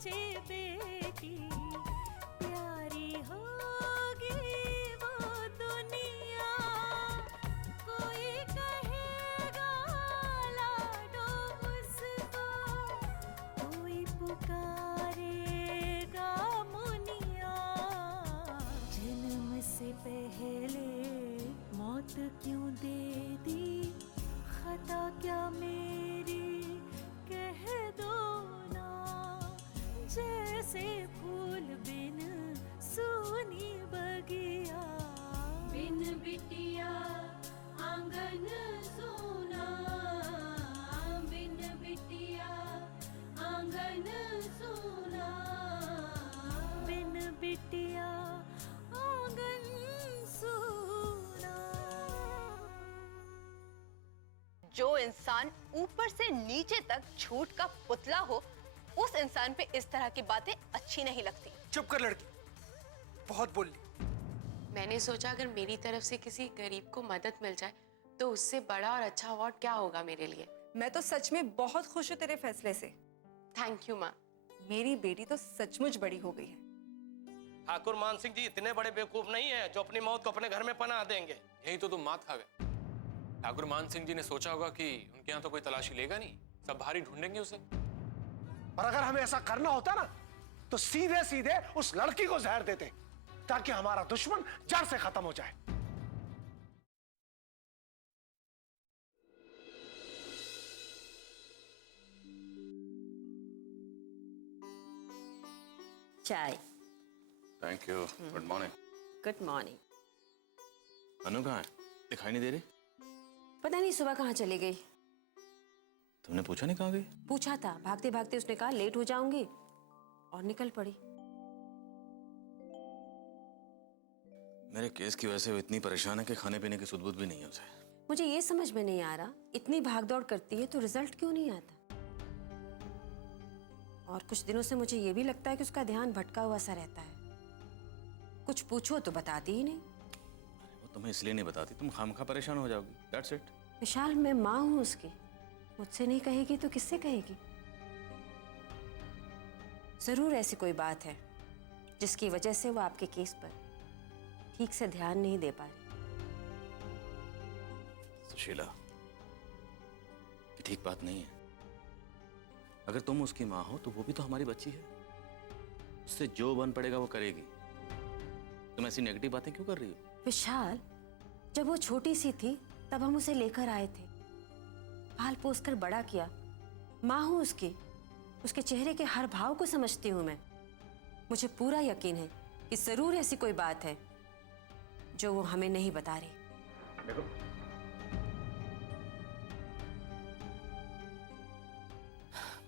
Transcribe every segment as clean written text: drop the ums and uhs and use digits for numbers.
सोचे बेटी प्यारी होगी वो दुनिया, कोई कहेगा लाडो उसको, कोई पुकारेगा मुनिया। जन्म से पहले मौत क्यों दे दी, खता क्या मेरी कह दो ना। जैसे फूल बिन सूनी बगिया, बिन बिटिया आंगन सूना, बिन बिटिया आंगन सूना, बिन बिटिया आंगन सूना। जो इंसान ऊपर से नीचे तक झूठ का पुतला हो, उस इंसान पे इस तरह की बातें अच्छी नहीं लगती। चुप कर लड़की, बहुत बोल ली। मैंने सोचा अगर मेरी तरफ से किसी गरीब को मदद मिल जाए तो उससे बड़ा और अच्छा अवार्ड क्या होगा मेरे लिए। मैं तो सच में बहुत खुश हूँ तेरे फैसले से। थैंक यू माँ। मेरी बेटी तो सचमुच बड़ी हो गई है। ठाकुर मान सिंह जी इतने बड़े बेवकूफ नहीं है जो अपनी मौत को अपने घर में पनाह देंगे। यही तो तुम मात खा गए। ठाकुर मान सिंह जी ने सोचा होगा कि उनके यहाँ तो कोई तलाशी लेगा नहीं, सब बाहर ही ढूंढेंगे उसे। और अगर हमें ऐसा करना होता ना तो सीधे सीधे उस लड़की को जहर देते, ताकि हमारा दुश्मन जड़ से खत्म हो जाए। चाय। Thank you. Good morning. Good morning. Anu कहाँ है? दिखाई नहीं दे रही। पता नहीं सुबह कहाँ चली गई। तुमने पूछा नहीं कहाँ गई? पूछा था, भागते भागते उसने कहा लेट हो जाऊंगी और निकल पड़ी। मेरे केस की वजह से वो इतनी परेशान है कि खाने पीने की सुध बुध भी नहीं है उसे। मुझे ये समझ में नहीं आ रहा, इतनी भागदौड़ करती है तो रिजल्ट क्यों नहीं आता। और कुछ दिनों से मुझे ये भी लगता है कि उसका ध्यान भटका हुआ सा रहता है। कुछ पूछो तो बताती ही नहीं। वो तुम्हें इसलिए नहीं बताती, तुम खामखा परेशान हो जाओगी। That's it. विशाल, मैं माँ हूँ उसकी, मुझसे नहीं कहेगी तो किससे कहेगी। जरूर ऐसी कोई बात है जिसकी वजह से वो आपके केस पर ठीक से ध्यान नहीं दे पा रही। सुशीला, ये ठीक बात नहीं है। अगर तुम उसकी माँ हो तो वो भी तो हमारी बच्ची है। उससे जो बन पड़ेगा वो करेगी। तुम ऐसी नेगेटिव बातें क्यों कर रही हो? विशाल, जब वो छोटी सी थी तब हम उसे लेकर आए थे, पाल पोस कर बड़ा किया। माँ हूँ उसकी, उसके चेहरे के हर भाव को समझती हूँ मैं। मुझे पूरा यकीन है कि जरूर ऐसी कोई बात है जो वो हमें नहीं बता रही। देखो,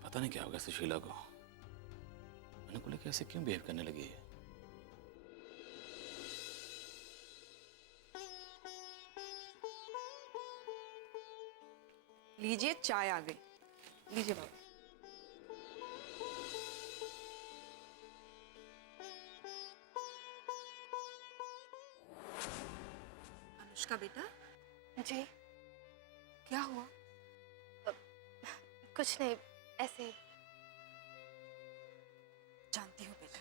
पता नहीं क्या होगा सुशीला को। मैंने को लेकर ऐसे क्यों बिहेव करने लगी है? लीजिए, चाय आ गई। लीजिए बाबू। अनुष्का बेटा। जी क्या हुआ? कुछ नहीं, ऐसे ही। जानती हो बेटा,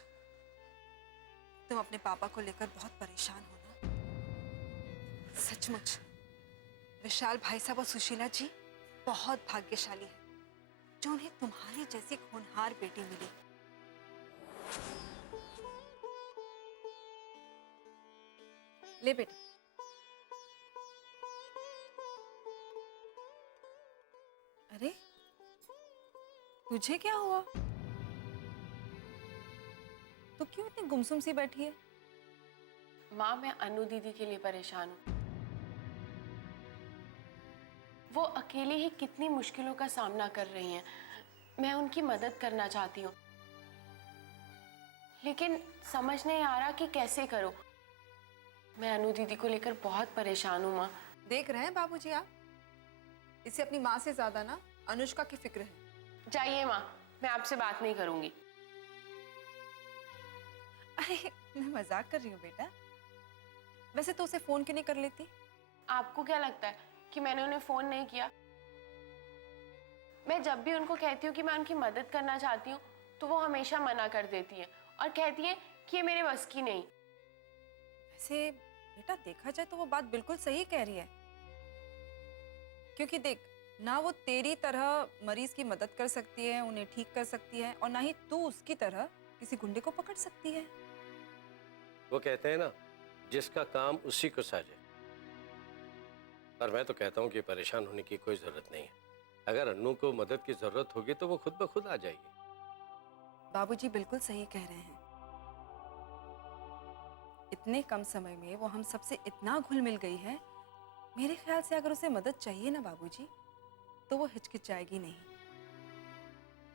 तुम अपने पापा को लेकर बहुत परेशान हो ना। सचमुच विशाल भाई साहब और सुशीला जी बहुत भाग्यशाली है जो उन्हें तुम्हारी जैसी होनहार बेटी मिली। ले बेटा। अरे तुझे क्या हुआ? तो क्यों इतनी गुमसुम सी बैठी है? माँ, मैं अनु दीदी के लिए परेशान हूँ। वो अकेले ही कितनी मुश्किलों का सामना कर रही हैं। मैं उनकी मदद करना चाहती हूँ, लेकिन समझ नहीं आ रहा कि कैसे करूँ। मैं अनु दीदी को लेकर बहुत परेशान हूँ माँ। देख रहे हैं बाबूजी, आप इसे अपनी माँ से ज्यादा ना अनुष्का की फिक्र है। जाइए माँ, मैं आपसे बात नहीं करूंगी। अरे मैं मजाक कर रही हूँ बेटा। वैसे तो उसे फोन क्यों नहीं कर लेती? आपको क्या लगता है कि मैंने उन्हें फोन नहीं किया? मैं जब भी उनको कहती हूँ कि मैं उनकी मदद करना चाहती हूँ तो वो हमेशा मना कर देती है और कहती है कि ये मेरे बस की नहीं। वैसे बेटा देखा जाए तो वो बात बिल्कुल सही कह रही है, क्योंकि देख ना वो तेरी तरह मरीज की मदद कर सकती है, उन्हें ठीक कर सकती है, और ना ही तू उसकी तरह किसी गुंडे को पकड़ सकती है। वो कहते हैं ना, जिसका काम उसी को साजे। पर मैं तो कहता हूँ कि परेशान होने की कोई जरूरत नहीं है। अगर अन्नू को मदद की जरूरत होगी तो वो खुद ब खुद आ जाएगी। बाबूजी बिल्कुल सही कह रहे हैं। इतने कम समय में वो हम सबसे इतना घुल मिल गई है, मेरे ख्याल से अगर उसे मदद चाहिए ना बाबूजी, तो वो हिचकिचाएगी नहीं।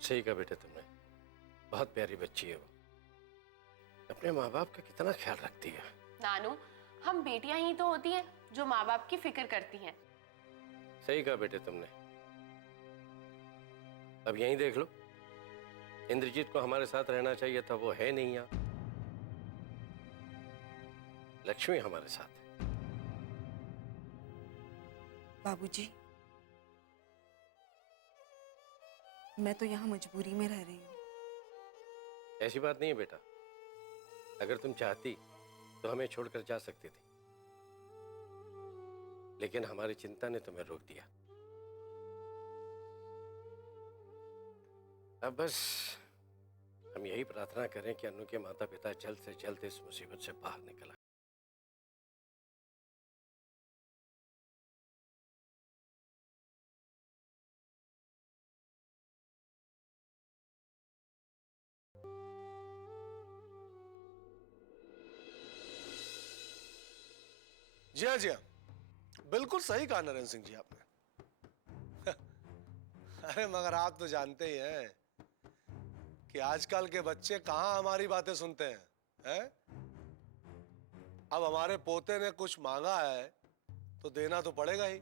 सही कहा बेटे तुमने, बहुत प्यारी बच्ची है वो, अपने माँ बाप का कितना ख्याल रखती है। नानू, हम बेटियां ही तो होती हैं जो माँ बाप की फिक्र करती हैं। सही कहा बेटे तुमने। अब यहीं देख लो, इंद्रजीत को हमारे साथ रहना चाहिए था, वो है नहीं यहाँ। लक्ष्मी हमारे साथ है। बाबूजी मैं तो यहाँ मजबूरी में रह रही हूँ। ऐसी बात नहीं है बेटा, अगर तुम चाहती तो हमें छोड़कर जा सकती थी, लेकिन हमारी चिंता ने तुम्हें रोक दिया। अब बस हम यही प्रार्थना करें कि अन्नू के माता पिता जल्द से जल्द इस मुसीबत से बाहर निकल आए। जी हाँ, जी हाँ, बिल्कुल सही कहा नरेंद्र सिंह जी आपने। अरे मगर आप तो जानते ही हैं कि आजकल के बच्चे कहां हमारी बातें सुनते हैं, हैं? अब हमारे पोते ने कुछ मांगा है तो देना तो पड़ेगा ही।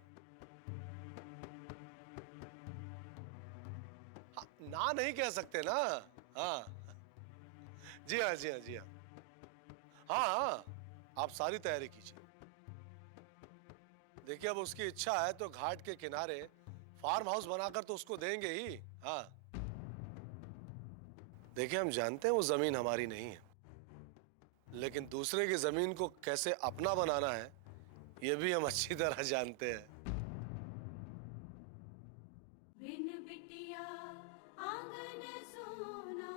हाँ, ना नहीं कह सकते ना। हाँ जी हाँ, जी हाँ, जी हाँ, हाँ हाँ, आप सारी तैयारी कीजिए। देखिए अब उसकी इच्छा है तो घाट के किनारे फार्म हाउस बनाकर तो उसको देंगे ही। हाँ देखिए हम जानते हैं वो जमीन हमारी नहीं है, लेकिन दूसरे की जमीन को कैसे अपना बनाना है ये भी हम अच्छी तरह जानते हैं। बिन बिटिया आंगन सोना।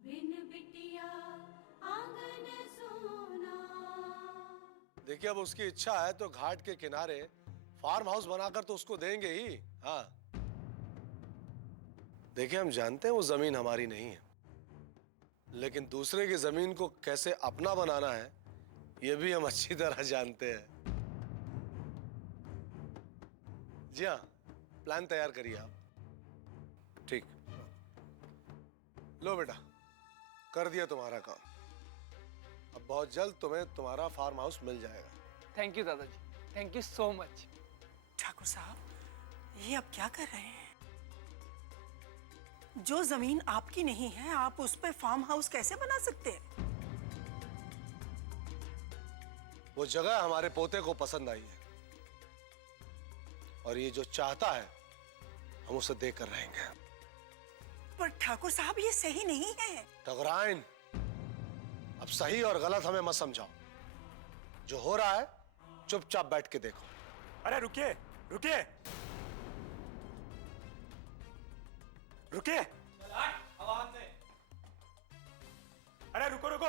बिन बिटिया आंगन सोना। देखिए अब उसकी इच्छा है तो घाट के किनारे फार्म हाउस बनाकर तो उसको देंगे ही। हाँ देखिए हम जानते हैं वो जमीन हमारी नहीं है, लेकिन दूसरे की जमीन को कैसे अपना बनाना है ये भी हम अच्छी तरह जानते हैं। जी हाँ, प्लान तैयार करिए आप। ठीक, लो बेटा, कर दिया तुम्हारा काम। अब बहुत जल्द तुम्हें तुम्हारा फार्म हाउस मिल जाएगा। थैंक यू दादाजी, thank you so much. Thakur साहब, ये अब क्या कर रहे हैं? जो जमीन आपकी नहीं है, आप उस पे फार्म हाउस कैसे बना सकते हैं? वो जगह हमारे पोते को पसंद आई है और ये जो चाहता है हम उसे देकर रहेंगे। पर ठाकुर साहब ये सही नहीं है। टगराइन, अब सही और गलत हमें मत समझाओ। जो हो रहा है चुपचाप बैठ के देखो। अरे रुकिए रुकिए रुकिए, अरे रुको रुको,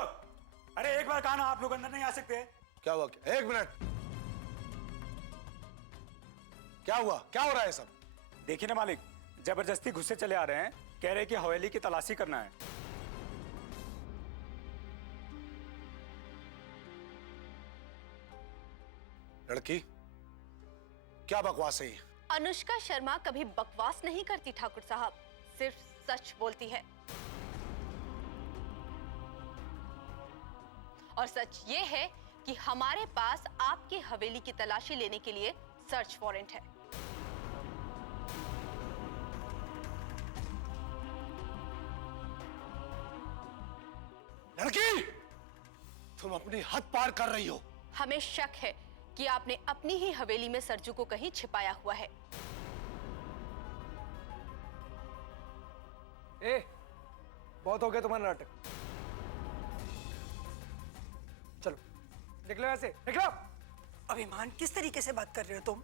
अरे एक बार कहा ना आप लोग अंदर नहीं आ सकते। क्या हुआ? एक मिनट, क्या हुआ? क्या हो रहा है सब? देखिए ना मालिक, जबरदस्ती घुसे चले आ रहे हैं, कह रहे कि हवेली की तलाशी करना है। लड़की, क्या बकवास है ये? अनुष्का शर्मा कभी बकवास नहीं करती ठाकुर साहब, सिर्फ सच बोलती है। और सच ये है कि हमारे पास आपकी हवेली की तलाशी लेने के लिए सर्च वारंट है। लड़की, तुम अपनी हद पार कर रही हो। हमें शक है कि आपने अपनी ही हवेली में सरजू को कहीं छिपाया हुआ है। ए, बहुत हो गया तुम्हारा नाटक। चलो निकलो ऐसे, निकलो। अभिमान, किस तरीके से बात कर रहे हो तुम?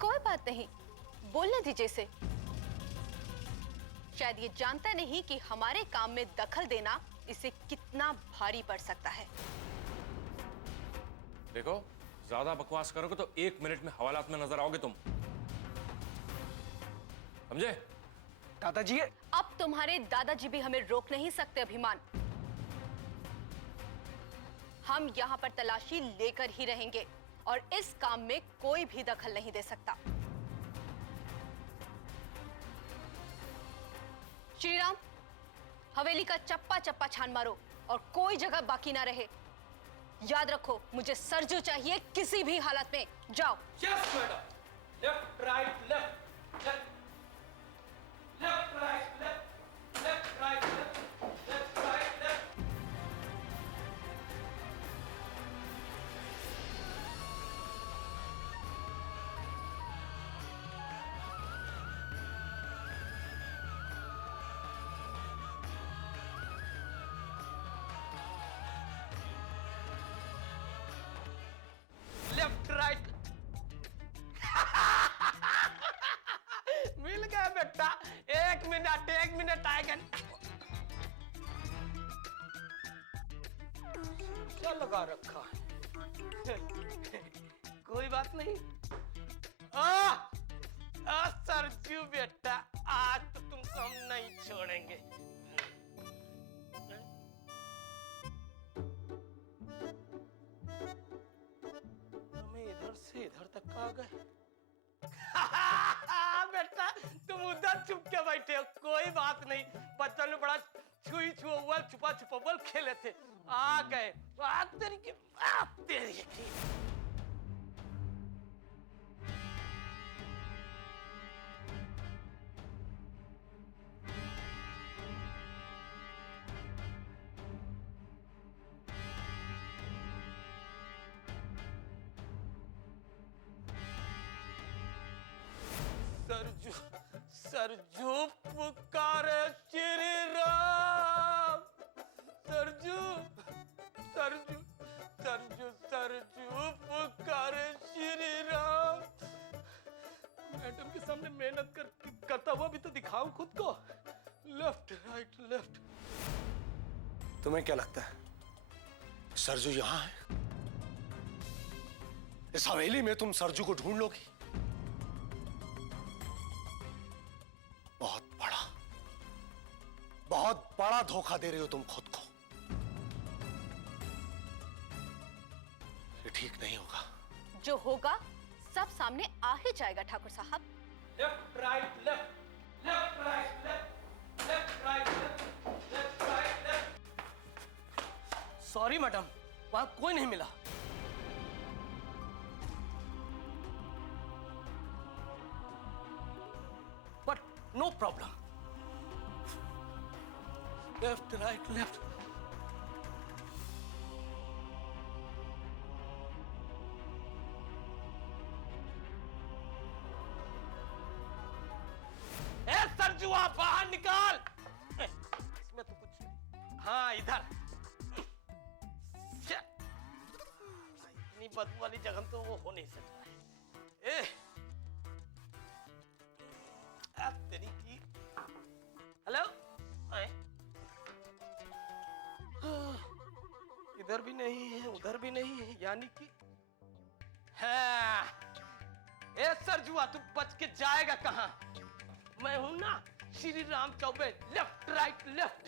कोई बात नहीं, बोलने दीजिए इसे। शायद ये जानता नहीं कि हमारे काम में दखल देना इसे कितना भारी पड़ सकता है। देखो, ज्यादा बकवास करोगे तो 1 मिनट में हवालात में नजर आओगे तुम, समझे? दादाजी, अब तुम्हारे दादाजी भी हमें रोक नहीं सकते अभिमान। हम यहाँ पर तलाशी लेकर ही रहेंगे और इस काम में कोई भी दखल नहीं दे सकता। श्रीराम, हवेली का चप्पा चप्पा छान मारो और कोई जगह बाकी ना रहे। याद रखो, मुझे सरजू चाहिए किसी भी हालत में। जाओ। Yes madam. Left right left left left right left left right left right left. Left right. मिल गया बेटा। 1 मिनट आएगा। क्या लगा रखा है? कोई बात नहीं। सरजू बेटा, आज तो तुमको हम नहीं छोड़ेंगे। इधर से इधर तक आ गए। बेटा, तुम उधर चुप के बैठे हो। कोई बात नहीं, बचपन में बड़ा छुई छुअल छुपा छुपल खेले थे। आ गए। तेरी की सरजू सरजू पुकारे श्री राम। सरजू सरजू सरजू सरजू पुकारे श्री राम। मैडम के सामने मेहनत करता हुआ भी तो दिखाऊं खुद को। Left right left. तुम्हें क्या लगता है सरजू यहां है? इस हवेली में तुम सरजू को ढूंढ लोगी? बहुत बड़ा धोखा दे रही हो तुम खुद को। ये ठीक नहीं होगा। जो होगा सब सामने आ ही जाएगा ठाकुर साहब। Left right left left right left left right left left right left. Sorry madam, वहां कोई नहीं मिला। But no problem. Left right left. Sarju, आप बाहर निकाल। इसमें तो कुछ नहीं। हाँ, इधर। इतनी बदबू वाली जगह तो वो हो नहीं सकता है। तेरी की। हेलो। इधर भी नहीं है, उधर भी नहीं है, यानी कि है। सरजुआ, तू बच के जाएगा कहां? मैं हूं ना Shri Ram Choubey. Left right left.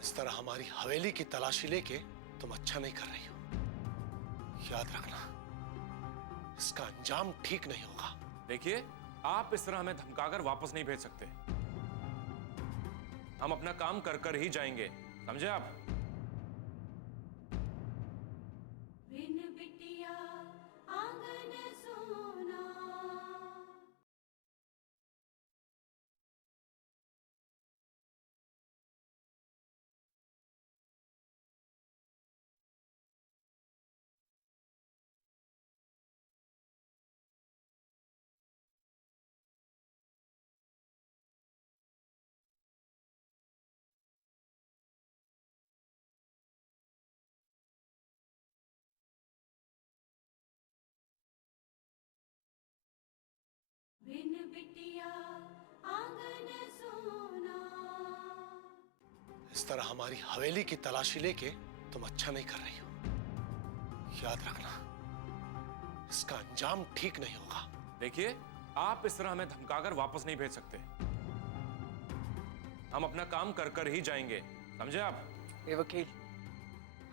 इस तरह हमारी हवेली की तलाशी लेके तुम अच्छा नहीं कर रही हो। याद रखना, इसका अंजाम ठीक नहीं होगा। देखिए, आप इस तरह हमें धमकाकर वापस नहीं भेज सकते। हम अपना काम कर कर ही जाएंगे, समझे आप? बिन बिटिया आंगन सोना। बिन बिटिया आंगन सोना। इस तरह हमारी हवेली की तलाशी लेके तुम अच्छा नहीं कर रही हो। याद रखना, इसका अंजाम ठीक नहीं होगा। देखिए, आप इस तरह हमें धमकाकर वापस नहीं भेज सकते। हम अपना काम कर कर ही जाएंगे, समझे आप? ए वकील,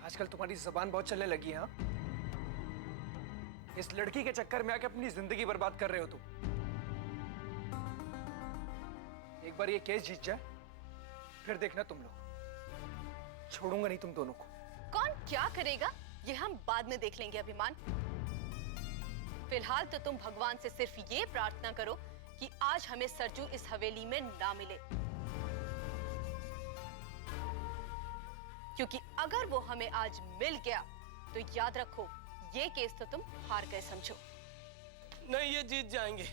आजकल तुम्हारी जबान बहुत चलने लगी है, हाँ? इस लड़की के चक्कर में आके अपनी जिंदगी बर्बाद कर रहे हो तुम। एक बार ये केस जीत जाए, फिर देखना तुम लोग। छोड़ूंगा नहीं तुम दोनों को। कौन क्या करेगा ये हम बाद में देख लेंगे अभिमान। फिलहाल तो तुम भगवान से सिर्फ ये प्रार्थना करो कि आज हमें सरजू इस हवेली में ना मिले, क्योंकि अगर वो हमें आज मिल गया तो याद रखो, ये केस तो तुम हार गए समझो। नहीं, ये जीत जाएंगे,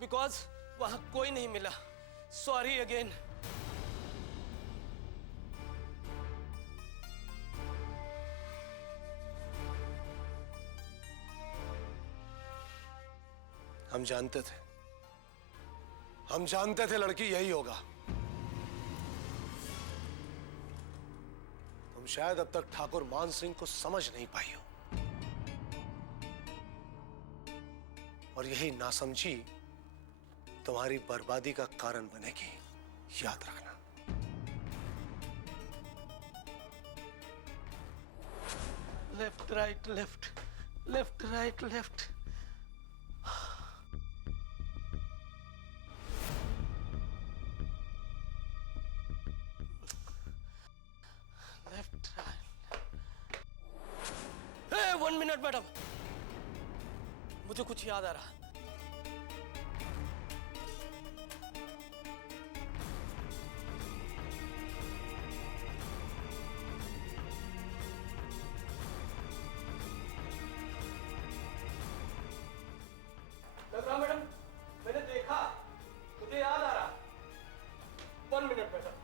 बिकॉज वहां कोई नहीं मिला। Sorry again. हम जानते थे, लड़की यही होगा। तुम शायद अब तक ठाकुर मान सिंह को समझ नहीं पाई हो, और यही नासमझी तुम्हारी बर्बादी का कारण बनेगी, याद रखना। Left right left, left right left. Left right. 1 minute madam, मुझे कुछ याद आ रहा। मैडम, मैंने देखा, मुझे याद आ रहा। 1 मिनट मैडम।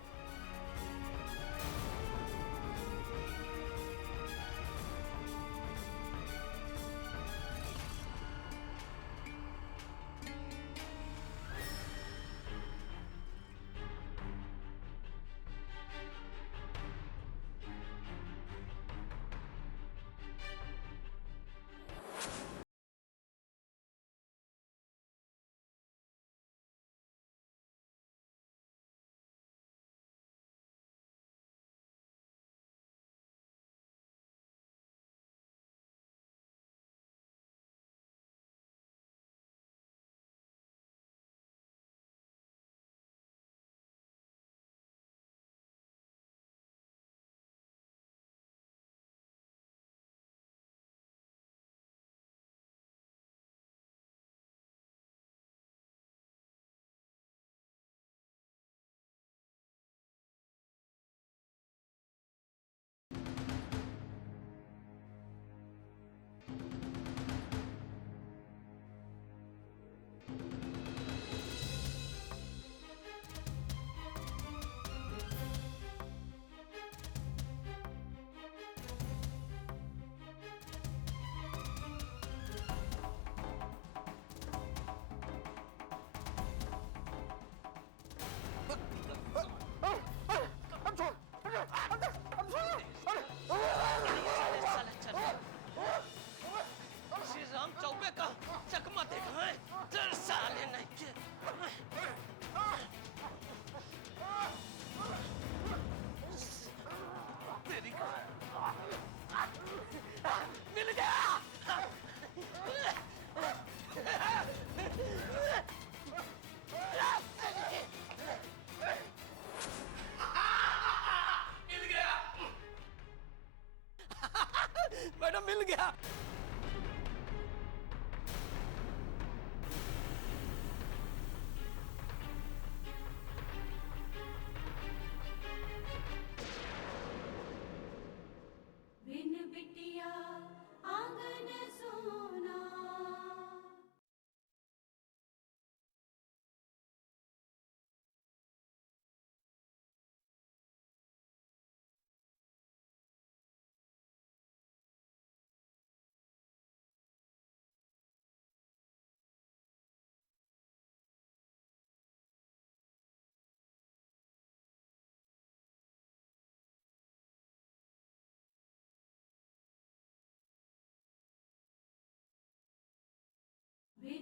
मिल गया।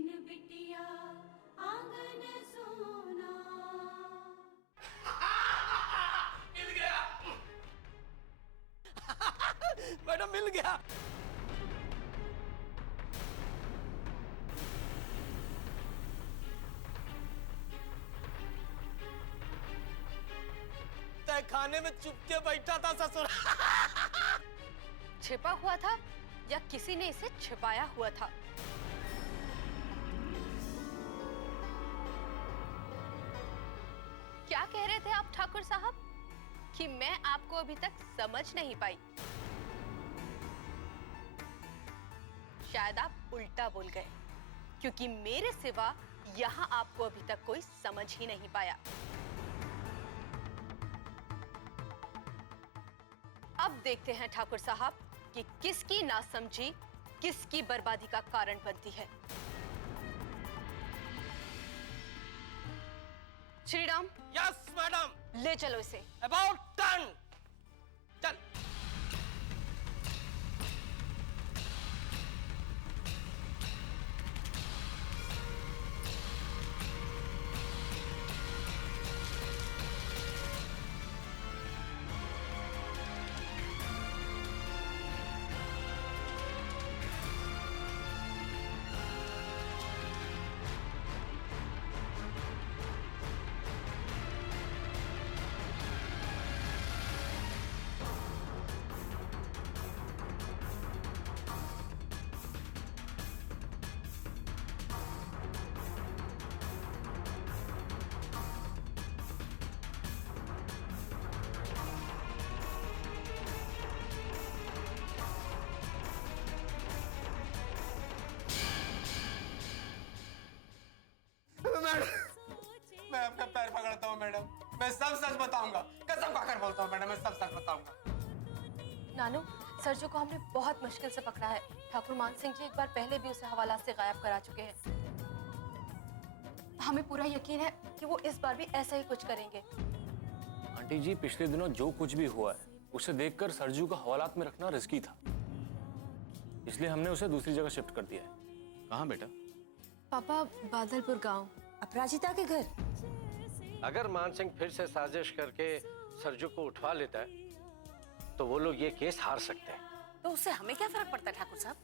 बिन बिटिया आंगन सोना। मिल गया मैडम, मिल गया। तय खाने में चुपके बैठा था ससुर। छिपा हुआ था या किसी ने इसे छिपाया हुआ था? क्या कह रहे थे आप ठाकुर साहब कि मैं आपको अभी तक समझ नहीं पाई? शायद आप उल्टा बोल गए, क्योंकि मेरे सिवा यहाँ आपको अभी तक कोई समझ ही नहीं पाया। अब देखते हैं ठाकुर साहब कि किसकी नासमझी किसकी बर्बादी का कारण बनती है। श्रीराम। Yes madam. ले चलो इसे। About turn. चल। मैं आपका पैर पकड़ता हूँ मैडम, मैं सब सच बताऊंगा, कसम खाकर बोलता हूँ मैडम, मैं सब सच बताऊंगा। नानू, सरजू को हमने बहुत मुश्किल से पकड़ा है। ठाकुर मान सिंह जी एक बार पहले भी उसे हवालात से गायब करा चुके हैं। हमें पूरा यकीन है कि वो इस बार भी ऐसा ही कुछ करेंगे। आंटी जी, पिछले दिनों जो कुछ भी हुआ है उसे देखकर सरजू को हवालात में रखना रिस्की था, इसलिए हमने उसे दूसरी जगह शिफ्ट कर दिया है। कहाँ बेटा? पापा, बादलपुर गांव, अपराजिता के घर। अगर मान सिंह फिर से साजिश करके सरजू को उठवा लेता है तो वो लोग ये केस हार सकते हैं। तो उससे हमें क्या फर्क पड़ता है ठाकुर साहब?